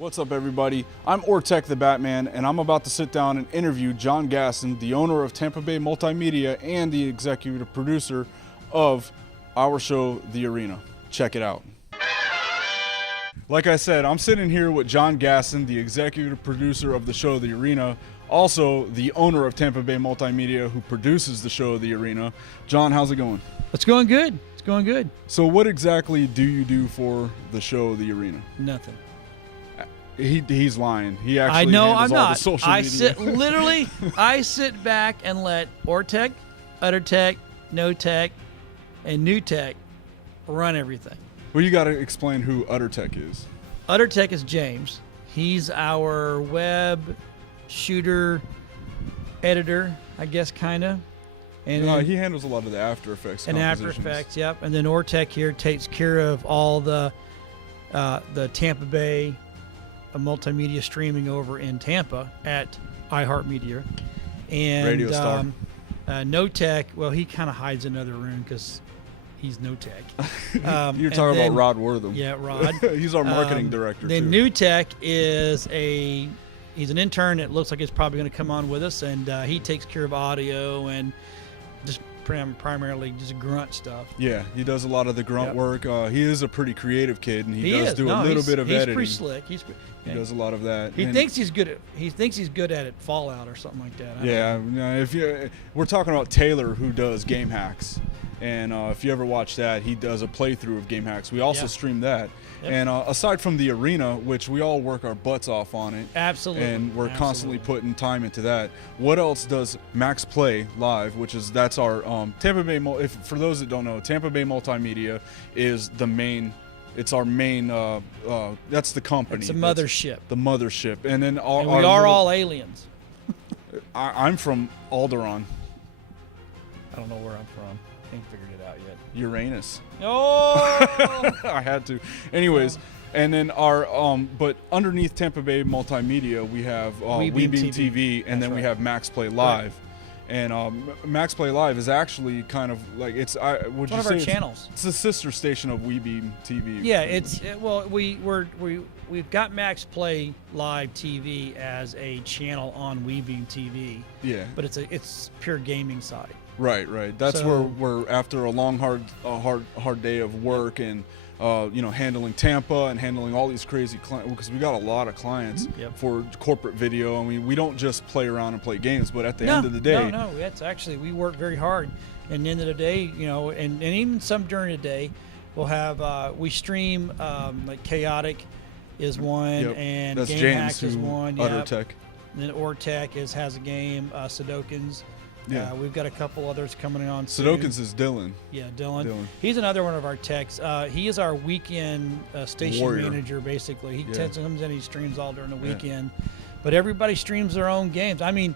What's up, everybody? I'm Ortec the Batman, and I'm about to sit down and interview John Gasson, the owner of Tampa Bay Multimedia and the executive producer of our show, The Arena. Check it out. Like I said, I'm sitting here with John Gasson, the executive producer of the show, The Arena, also the owner of Tampa Bay Multimedia, who produces the show, The Arena. John, how's it going? It's going good. It's going good. So what exactly do you do for the show, The Arena? Nothing. He's lying. He actually I know handles I'm all not. the social I media. I sit back and let Ortec, Uttertech, NoTech, and NewTech run everything. Well, you got to explain who Uttertech is. Uttertech is James. He's our web shooter editor, I guess, kind of. And No, then- he handles a lot of the After Effects and After compositions. Effects, yep. And then Ortec here takes care of all the Tampa Bay multimedia streaming over in Tampa at iHeartMedia. And Radio Star. NoTech, well, he kind of hides in another room because he's NoTech. You're talking about Rod Wortham. Yeah, Rod. He's our marketing director, Then too. NewTech is he's an intern that looks like he's probably going to come on with us, and he takes care of audio and just primarily just grunt stuff. Yeah, he does a lot of the grunt Yep. work. He is a pretty creative kid, and he does is. do No, a little he's- bit of he's editing. pretty slick. He does a lot of that. He And- thinks he's good at it. Fallout or something like that. I don't Yeah, know. we're talking about Taylor, who does Game Hacks, and if you ever watch that, he does a playthrough of Game Hacks. We also Yeah. stream that, Yep. and aside from the Arena, which we all work our butts off on it, Absolutely. and we're constantly Absolutely. putting time into that. What else does Max Play Live, that's our Tampa Bay? For those that don't know, Tampa Bay Multimedia is the main. It's our main. That's the company. It's a That's mothership. the mothership, and then And our we are little- all aliens. I'm from Alderaan, I don't know where I'm from. Ain't figured it out yet. Uranus. Oh! I had to. Anyways, and then our but underneath Tampa Bay Multimedia, we have WeBeam WeBeam TV. TV, and That's then we right. have Max Play Live. And Max Play Live is actually kind of like it's It's one of our channels. It's a sister station of WeBeam TV. Yeah, we've got Max Play Live TV as a channel on WeBeam TV, Yeah. but it's pure gaming side. Right. That's So- where we're after a long, hard day of work and handling Tampa and handling all these crazy clients, because we got a lot of clients Yep. for corporate video. I mean, we don't just play around and play games, but at the end of the day, No, it's actually, we work very hard. And at the end of the day, and even some during the day, we'll have, we stream, like Chaotic is one, Yep. and that's Game James, Hacks is who one. Uttertech. Yep. And then Ortec has a game, Sudokins. Yeah. We've got a couple others coming on soon. Sudokins is Dylan. Yeah, Dylan. Dylan. He's another one of our techs. He is our weekend station Warrior. manager, basically. He Yeah. comes in, he streams all during the Yeah. weekend. But everybody streams their own games. I mean,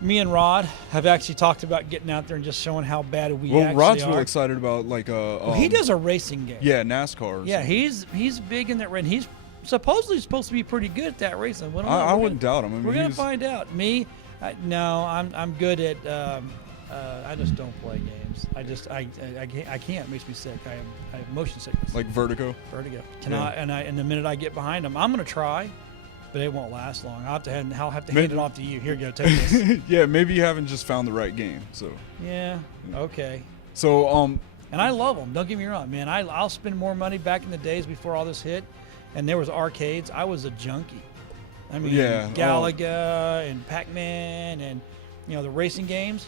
me and Rod have actually talked about getting out there and just showing how bad we Well, actually Rod's are. real excited about Well, he does a racing game. Yeah, NASCAR. or Yeah, something. he's big in that. And he's supposedly supposed to be pretty good at that racing. We don't know. I We're wouldn't doubt him. I mean, We're gonna he's- find out. Me, no, I'm good at. I just don't play games. I can't. It makes me sick. I have motion sickness. like Vertigo. Vertigo. Yeah. And the minute I get behind them, I'm gonna try, but it won't last long. I'll have to hand Maybe- it off to you. Here you go. Take this. Yeah, maybe you haven't just found the right game. Yeah. Okay. So And I love them. Don't get me wrong, man. I'll spend more money back in the days before all this hit, and there was arcades. I was a junkie. I mean, Yeah, Galaga and Pac-Man and the racing games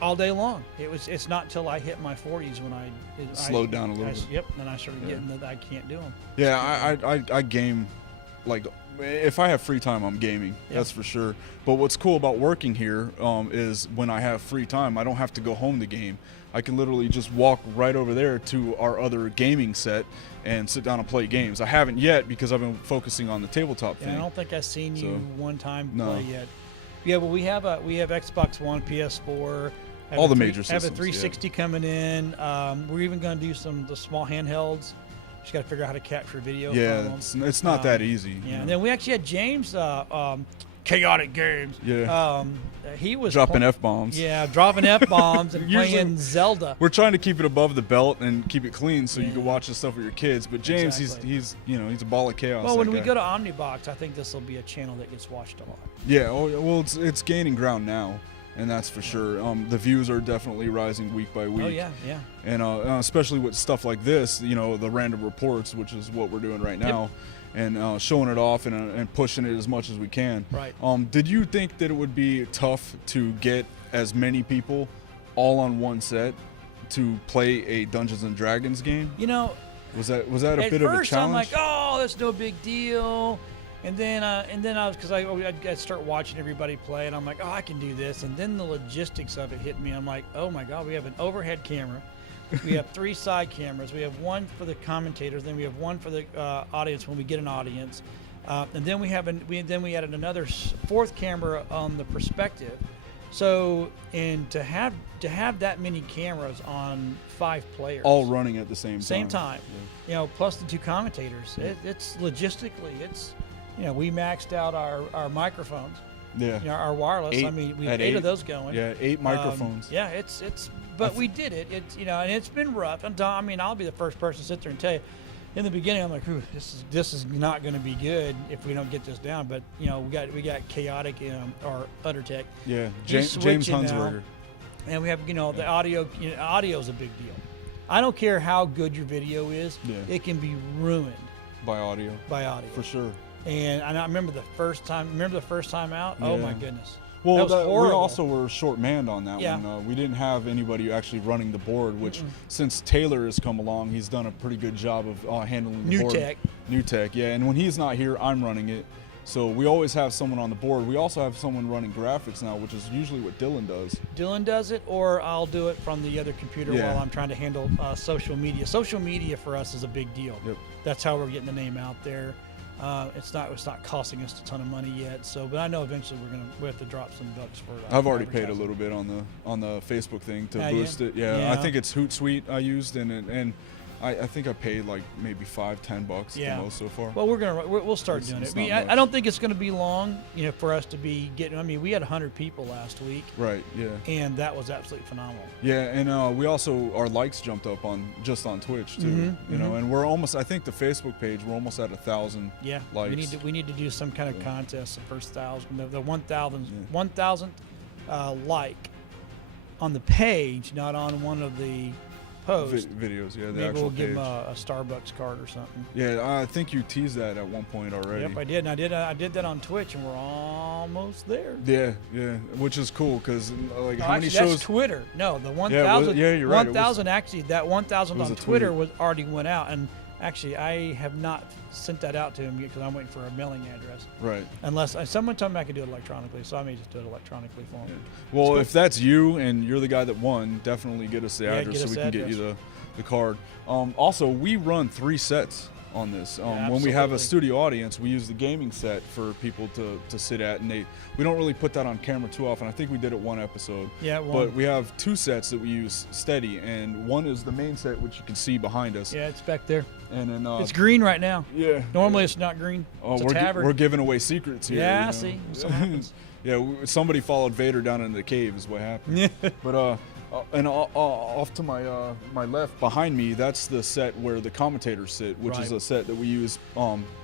all day long. It's not until I hit my 40s when I Slowed down a little bit. Yep. Then I started Yeah. getting that I can't do them. yeah, I game. Like, if I have free time, I'm gaming. Yeah. That's for sure. But what's cool about working here is when I have free time, I don't have to go home to game. I can literally just walk right over there to our other gaming set and sit down and play games. I haven't yet because I've been focusing on the tabletop And I thing. don't think I've seen you So, one time no. play yet. Yeah, well, we have Xbox One, PS4. have All a the three- major Have systems, a 360 coming in. We're even going to do the small handhelds. Just got to figure out how to capture video. Yeah, from them. it's not that easy. Yeah, and then we actually had James Chaotic Games. Yeah. He was Dropping F-bombs. Yeah, dropping F-bombs and Usually- playing Zelda. We're trying to keep it above the belt and keep it clean so you Yeah. can watch this stuff with your kids. But James, Exactly. he's a ball of chaos. Well, that when we guy. go to Omnibox, I think this will be a channel that gets watched a lot. Yeah, well, it's gaining ground now, and that's for sure. The views are definitely rising week by week. Oh yeah, yeah. And especially with stuff like this, the random reports, which is what we're doing right now, and showing it off and pushing it as much as we can. Right. Did you think that it would be tough to get as many people all on one set to play a Dungeons and Dragons game? You know, Was that a at bit of a first challenge? I'm like, oh, that's no big deal. And then I was, because I'd start watching everybody play, and I'm like, oh, I can do this. And then the logistics of it hit me. I'm like, oh my God, we have an overhead camera. We have 3 side cameras. We have one for the commentators. Then we have one for the audience when we get an audience. And then we added another 4th camera on the perspective. So, and to have that many cameras on 5 players, all running at the same time, plus the 2 commentators, it's logistically, we maxed out our microphones, Yeah. our wireless. 8 I mean, we have at 8 8. of those going. Yeah, 8 microphones. Yeah, but we did it. It's and it's been rough. And I mean, I'll be the first person to sit there and tell you. In the beginning, I'm like, "Ooh, this is not going to be good if we don't get this down." But we got Chaotic or Uttertech. Yeah, He's James switching now. Hunsberger. And we have the audio. Audio is a big deal. I don't care how good your video is; Yeah. it can be ruined By audio. by audio. For sure. And I remember the first time. Remember the first time out? Oh Yeah. my goodness! Well, that was we horrible. also were short manned on that Yeah. one. We didn't have anybody actually running the board, which since Taylor has come along, he's done a pretty good job of handling the New board. tech. New tech, yeah. And when he's not here, I'm running it. So we always have someone on the board. We also have someone running graphics now, which is usually what Dylan does. Dylan does it, or I'll do it from the other computer Yeah. while I'm trying to handle social media. Social media for us is a big deal. Yep. That's how we're getting the name out there. It's not costing us a ton of money yet. So, but I know eventually we have to drop some bucks for. I've already paid a advertising. little bit on the Facebook thing to Have you? boost it. Yeah, Yeah. I think it's Hootsuite I used, and I think I paid like maybe $5-10 Yeah. the most so far. Well, we'll start doing It's it. not much. I don't think it's going to be long, for us to be getting. I mean, we had 100 people last week, Right. Yeah. and that was absolutely phenomenal. Yeah, and we also, our likes jumped up on Twitch too. And we're almost, I think the Facebook page, we're almost at 1,000. Yeah, Likes. we need to do some kind of contest. The first 1,000, the 1,000th like on the page, not on one of the posts. Videos, yeah, the Maybe actual we'll page. give them a Starbucks card or something. Yeah, I think you teased that at one point already. Yep, I did. And I did that on Twitch, and we're almost there. Yeah, which is cool because like Oh, how many actually, shows? that's Twitter. No, the 1,000. Yeah, you're right. 1,000 actually. That 1,000 was on a Twitter tweet. was already went out, and actually, I have not sent that out to him yet because I'm waiting for a mailing address. Right. Unless someone told me I could do it electronically, so I may just do it electronically for him. Well, cool. if that's you and you're the guy that won, definitely get us the Yeah, address get so us we the can get you address. the card. Also, we run 3 sets on this. Yeah, when we have a absolutely. studio audience, we use the gaming set for people to sit at, and we don't really put that on camera too often. I think we did it one episode. Yeah, But we have 2 sets that we use steady, and one is the main set, which you can see behind us. Yeah, it's back there. And then It's green right now. yeah. Normally it's not green. Oh, It's a we're tavern. giving away secrets here. Yeah, you I know. see. That's what happens. Yeah, somebody followed Vader down into the cave is what happened. Yeah. But and off to my left behind me, that's the set where the commentators sit, which is Right. a set that we use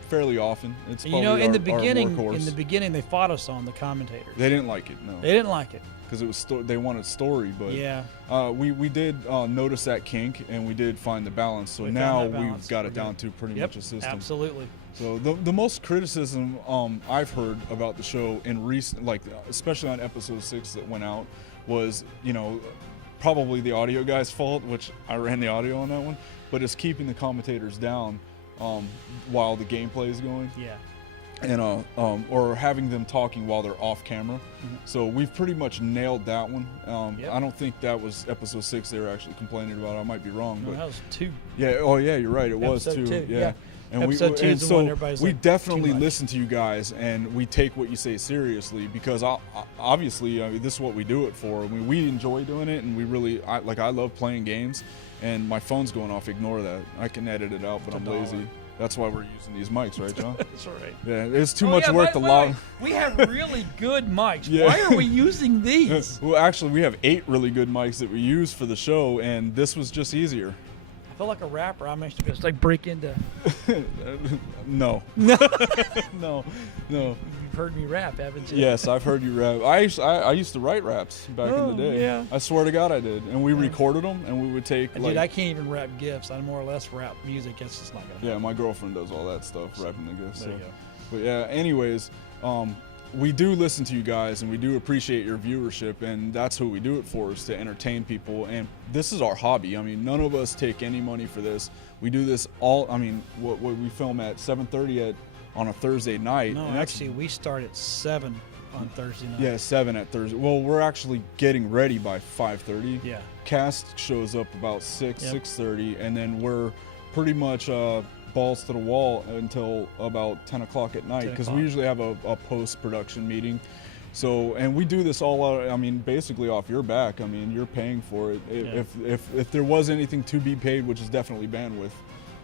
fairly often. It's And probably in the our beginning, workhorse. they fought us on the commentators. They didn't like it, no, They didn't like it. because it was they wanted story. But Yeah. we did notice that kink, and we did find the balance. So We found now that balance. we've got it We're down good. to pretty Yep. much a system. Absolutely. So the most criticism I've heard about the show in recent, like especially on episode 6 that went out, was probably the audio guy's fault, which I ran the audio on that one, but it's keeping the commentators down while the gameplay is going, Yeah. and or having them talking while they're off camera. So we've pretty much nailed that one. Yep. I don't think that was episode 6 they were actually complaining about. I might be wrong, No, but that was 2. yeah. Oh, yeah. You're right. It was Episode too. 2, Yeah. yeah. And Episode 2 is the one everybody's we like, definitely too much. listen to you guys, and we take what you say seriously because obviously, this is what we do it for. I mean, we enjoy doing it, and we really I love playing games. And my phone's going off. Ignore that. I can edit it out, but It's I'm $1. lazy. That's why we're using these mics, right, John? That's all right. Yeah, it's too much work to log. We have really good mics. Yeah. Why are we using these? Well, actually, we have 8 really good mics that we use for the show, and this was just easier. I feel like a rapper. I'm actually just like break into. No. No. You've heard me rap, haven't you? Yes, I've heard you rap. I used to write raps back in the day. Yeah. I swear to God I did. And we recorded them, and we would take Dude, like... I can't even rap gifs. I more or less rap music. It's just not gonna happen. Yeah, my girlfriend does all that stuff, rapping the gifts. There So. you go. But yeah, anyways, we do listen to you guys, and we do appreciate your viewership, and that's who we do it for, is to entertain people. And this is our hobby. I mean, none of us take any money for this. We do this all. I mean, what we film at 7:30 on a Thursday night. No, and actually, we start at 7 on Thursday night. Yeah, 7 at Thursday. Well, we're actually getting ready by 5:30. Yeah. Cast shows up about 6, Yep. 6:30, and then we're pretty much balls to the wall until about 10 o'clock at night, 10 because we o'clock. usually have a post-production meeting. So, and we do this all out, I mean, basically off your back. I mean, you're paying for it. Yeah. If there was anything to be paid, which is definitely bandwidth,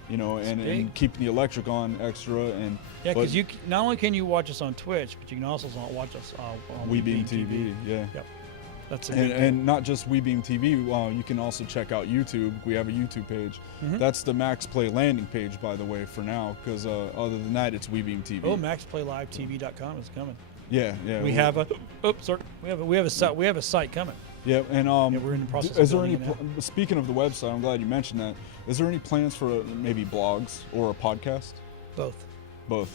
you know, It's and big. keeping the electric on extra, and Yeah, but because not only can you watch us on Twitch, but you can also watch us on WeBeam TV, yeah. Yep. That's a big deal. And not just WeBeam TV, you can also check out YouTube. We have a YouTube page. Mhm. That's the Max Play landing page, by the way, for now, because other than that, it's WeBeam TV. Oh, MaxPlayLiveTV.com is coming. Yeah. We have a. Oops, sorry. We have a site coming. Yeah, and Yeah, we're in the process is of there any? building it Speaking of the website, I'm glad you mentioned that. Is there any plans for maybe blogs or a podcast? Both. Both.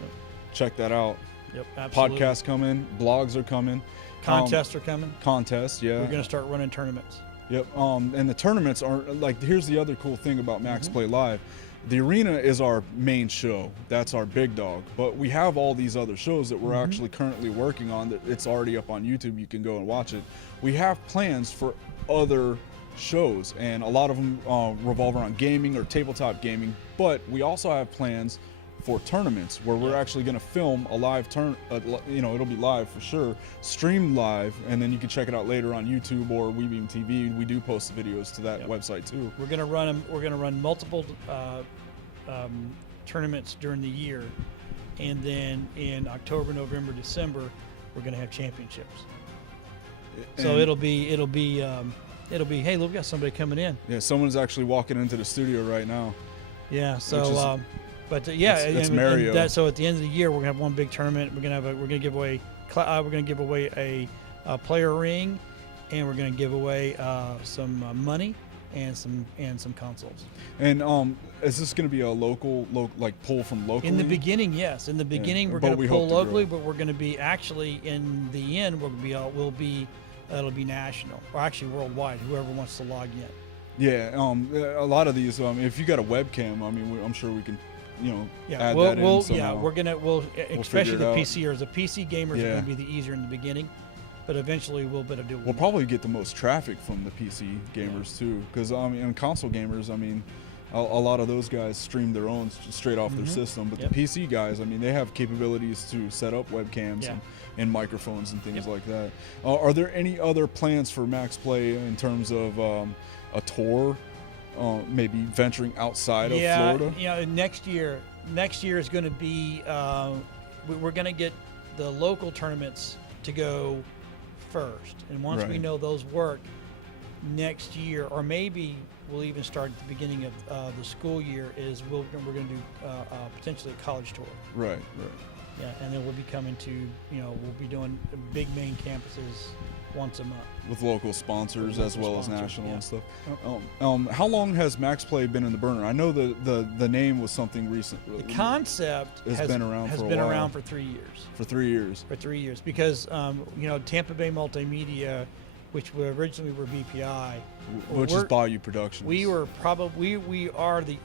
Yep. Check that out. Yep. Absolutely. Podcasts coming. Blogs are coming. Contests are coming. Contests, yeah. We're gonna start running tournaments. Yep. And the tournaments are like, here's the other cool thing about Max Mm-hmm. Play Live. The arena is our main show. That's our big dog. But we have all these other shows that we're Mm-hmm. actually currently working on. That it's already up on YouTube. You can go and watch it. We have plans for other shows, and a lot of them revolve around gaming or tabletop gaming. But we also have plans for tournaments where we're Yeah. actually going to film a live it'll be live for sure, streamed live, and then you can check it out later on YouTube or WeBeam TV. We do post the videos to that Yep. website too. We're gonna run 'em- We're gonna run multiple tournaments during the year, and then in October, November, December, we're gonna have championships. So And, it'll be hey, look, we got somebody coming in. yeah, someone's actually walking into the studio right now. Yeah. Which So, is- yeah, it's and Mario. so at the end of the year, we're gonna have one big tournament. We're gonna give away a player ring, and we're gonna give away some money and some consoles. And is this going to be a local like pull from locally? In the beginning, yes. In the beginning, we're but going we to pull hope to locally, grow. but we're going to be actually in the end. It'll be national, or actually worldwide. Whoever wants to log in. Yeah. A lot of these. If you got a webcam, I mean, I'm sure we can, Yeah, add we'll, that in we'll somehow. especially it the out. PCers. The PC gamers are Yeah. going to be the easier in the beginning, but eventually we'll better do. We'll probably get the most traffic from the PC gamers too, because and console gamers, I mean, a lot of those guys stream their own straight off their system, but Yep. the PC guys, I mean, they have capabilities to set up webcams Yeah. and microphones and things Yep. like that. Are there any other plans for Max Play in terms of a tour, maybe venturing outside of Florida? Yeah. Next year is going to be. We're going to get the local tournaments to go first, and once we Right. know those work, next year, or maybe we'll even start at the beginning of the school year, we're going to do potentially a college tour. Right. Yeah, and then we'll be coming to we'll be doing big main campuses once a month. With local sponsors as Local well as sponsors, national yeah. and stuff. How long has Max Play been in the burner? I know the name was something recent. The concept Has been around has for a been while. around for 3 years. For 3 years. For 3 years, because Tampa Bay Multimedia, which we originally were BPI, Which is Bayou Productions. we are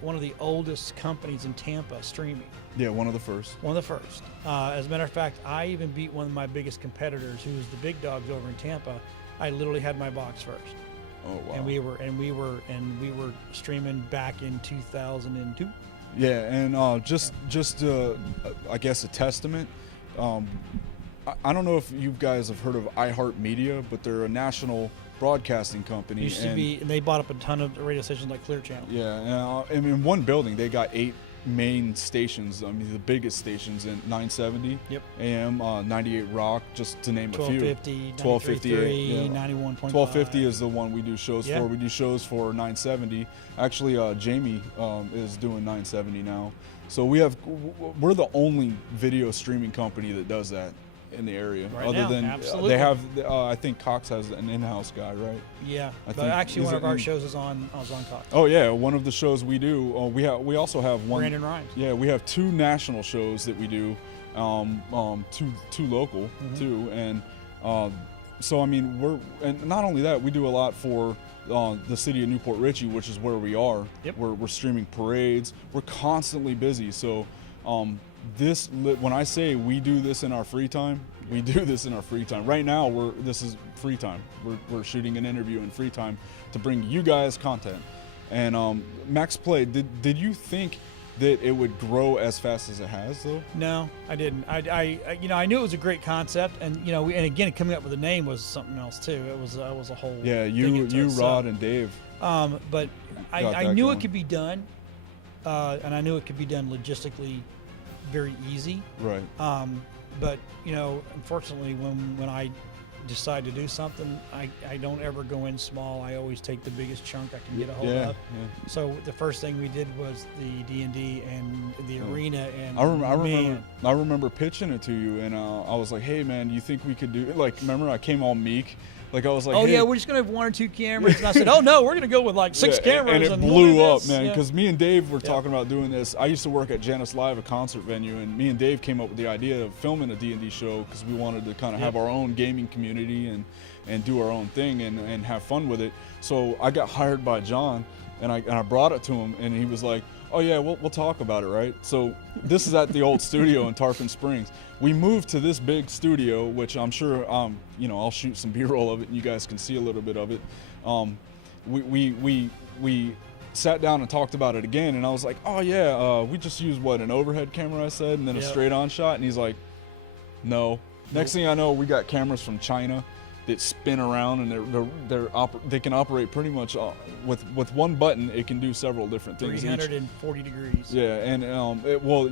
one of the oldest companies in Tampa streaming. Yeah, one of the first. One of the first. As a matter of fact, I even beat one of my biggest competitors, who was the Big Dogs over in Tampa. I literally had my box first. Oh wow. And we were streaming back in 2002. Yeah, and just I guess a testament. I don't know if you guys have heard of iHeartMedia, but they're a national broadcasting company. Used to be, and they bought up a ton of radio stations like Clear Channel. Yeah, and in one building they got eight main stations. I mean, the biggest stations in 970, Yep. AM, 98 Rock, just to name a few. 1250, 1250, 93.3, yeah. 91.5. 1250 is the one we do shows Yeah. for. We do shows for 970. Actually, Jamie is doing 970 now. So we're the only video streaming company that does that in the area. Right Other now, than absolutely. they have, I think Cox has an in-house guy, right? Yeah, I but think- actually is one it of our in- shows is on Cox. Oh yeah, one of the shows we do. We also have one. Brandon Rhymes. Yeah, we have 2 national shows that we do, two local too, and so I mean and not only that, we do a lot for the city of Newport Richey, which is where we are. Yep. We're streaming parades. We're constantly busy. So when I say we do this in our free time, we do this in our free time. Right now, this is free time. We're shooting an interview in free time to bring you guys content. And Max Play, did you think that it would grow as fast as it has, though? No, I didn't. I knew it was a great concept, and and again, coming up with a name was something else too. It was a whole Yeah, thing you, unto Rod, itself. and Dave. But I that knew going. it could be done, and I knew it could be done logistically very easy. Right. But unfortunately, when I decide to do something, I don't ever go in small. I always take the biggest chunk I can get a hold Yeah. of. So the first thing we did was the D&D and the arena, and I remember pitching it to you, and I was like, "Hey, man, you think we could do?" Like, remember, I came all meek. Like, I was like, oh hey. yeah, we're just gonna have 1 or 2 cameras. And I said, oh no, we're gonna go with like 6 Yeah, cameras. and it we'll blew do up, this. man. Yeah. Because me and Dave were talking about doing this. I used to work at Janus Live, a concert venue, and me and Dave came up with the idea of filming a D&D show because we wanted to kind of have our own gaming community and do our own thing and have fun with it. So I got hired by John, and I brought it to him, and he was like, "Oh yeah, we'll talk about it, right?" So this is at the old studio in Tarpon Springs. We moved to this big studio, which I'm sure I'll shoot some B-roll of it, and you guys can see a little bit of it. We sat down and talked about it again, and I was like, "Oh yeah, we just used an overhead camera," I said, and then a straight on shot, and he's like, "No." Next thing I know, we got cameras from China that spin around, and they can operate pretty much with one button. It can do several different things. 340 degrees. Yeah, and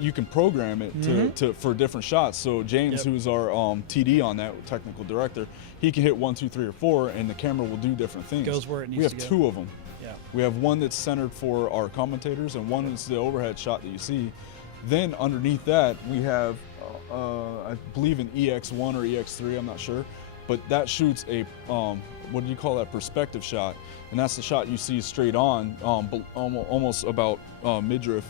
you can program it to for different shots. So James, who's our TD on that, technical director, he can hit 1, 2, 3, or 4, and the camera will do different things. Goes where it needs we have to go. 2 of them. Yeah. We have one that's centered for our commentators, and one is the overhead shot that you see. Then underneath that, we have, I believe, an EX1 or EX3, I'm not sure, but that shoots a, what do you call that, perspective shot, and that's the shot you see straight on, almost about midriff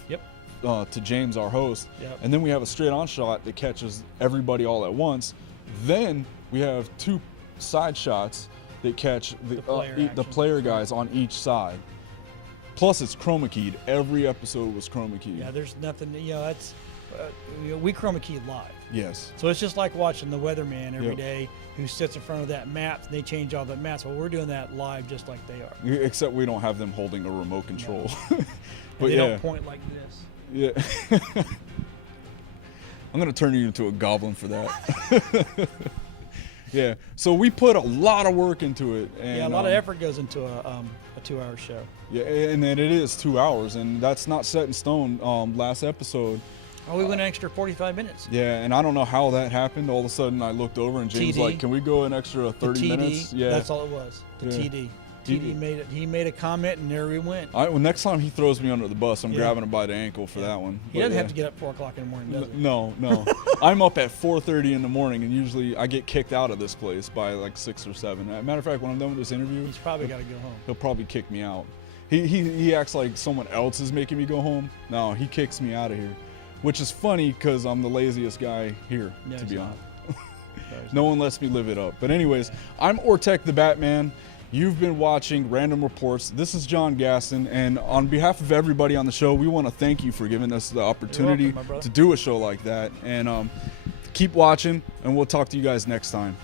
to James, our host. Yep. And then we have a straight on shot that catches everybody all at once. Then we have 2 side shots that catch the player guys on each side. Plus, it's chroma keyed. Every episode was chroma keyed. Yeah, there's nothing. That's we chroma keyed live. Yes. So it's just like watching the weatherman every day, who sits in front of that map. And they change all the maps. Well, we're doing that live, just like they are. Except we don't have them holding a remote control. And But they yeah, don't point like this. yeah. I'm gonna turn you into a goblin for that. Yeah. So we put a lot of work into it. And, Yeah, a lot of effort goes into a 2-hour show. Yeah, and then it is 2 hours, and that's not set in stone. Last episode. Oh, we went an extra 45 minutes. Yeah, and I don't know how that happened. All of a sudden, I looked over, and James was TD. like, "Can we go an extra 30 the TD, minutes?" Yeah, that's all it was. The Yeah. TD. TD made it. He made a comment, and there we went. Well, next time he throws me under the bus, I'm grabbing him by the ankle for that one. He doesn't have to get up 4 o'clock in the morning, does he? No. I'm up at 4:30 in the morning, and usually I get kicked out of this place by like 6 or 7. As a matter of fact, when I'm done with this interview, He's probably got to go home. he'll probably kick me out. He acts like someone else is making me go home. No, he kicks me out of here, which is funny because I'm the laziest guy here, No, to he's be not. honest. No one lets me live it up. But anyways, I'm Ortec the Batman. You've been watching Random Reports. This is John Gaston, and on behalf of everybody on the show, we want to thank you for giving us the opportunity welcome, my brother. to do a show like that. And keep watching, and we'll talk to you guys next time.